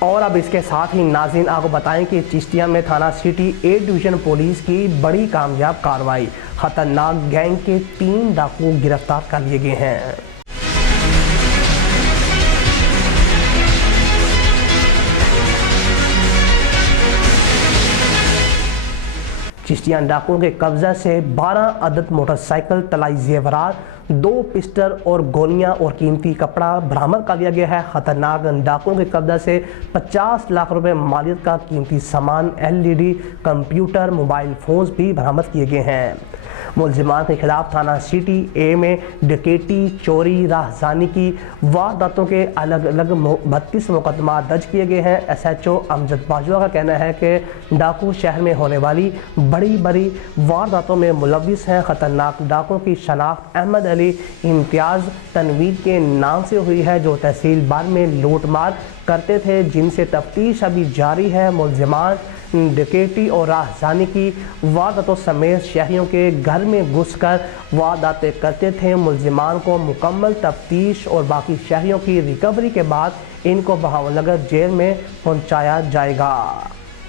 اور اب اس کے ساتھ ہی ناظرین آپ کو بتائیں کہ چشتیہ میں تھانہ سٹی اے ڈویژن پولیس کی بڑی کامیاب کارروائی، خطرناک گینگ کے 3 ڈاکو گرفتار کر لیے گئے ہیں۔ چشتیہ ڈاکوؤں کے قبضے سے 12 عدد موٹر سائیکل، طلائی زیورات، 2 پسٹل اور گولیاں اور قیمتی کپڑا برآمد کر لیا گیا ہے۔ خطرناک ڈاکوؤں کے قبضے سے 50 لاکھ روپے مالیت کا قیمتی سامان، LED کمپیوٹر، موبائل فونز بھی برآمد کیے گئے ہیں۔ ملزمان کے خلاف تھانہ سٹی اے میں ڈکیتی، چوری، راہزنی کی وارداتوں کے الگ الگ 32 مقدمات درج کیے گئے ہیں۔ SHO امجد باجوہ کا کہنا ہے کہ ڈاکو شہر میں ہونے والی بڑی بڑی وارداتوں میں ملوث ہیں۔ خطرناک ڈاکوؤں کی شناخت احمد علی امتیاز تنویر کے نام سے ہوئی ہے، جو تحصیل بار میں لوٹ مار کرتے تھے، جن سے تفتیش ابھی جاری ہے۔ ملزمان ڈکیتی اور راہزنی کی وارداتوں سمیت شہریوں کے گھر میں گھس کر وارداتیں کرتے تھے۔ ملزمان کو مکمل تفتیش اور باقی شہریوں کی ریکوری کے بعد ان کو بہاول نگر جیل میں پہنچایا جائے گا۔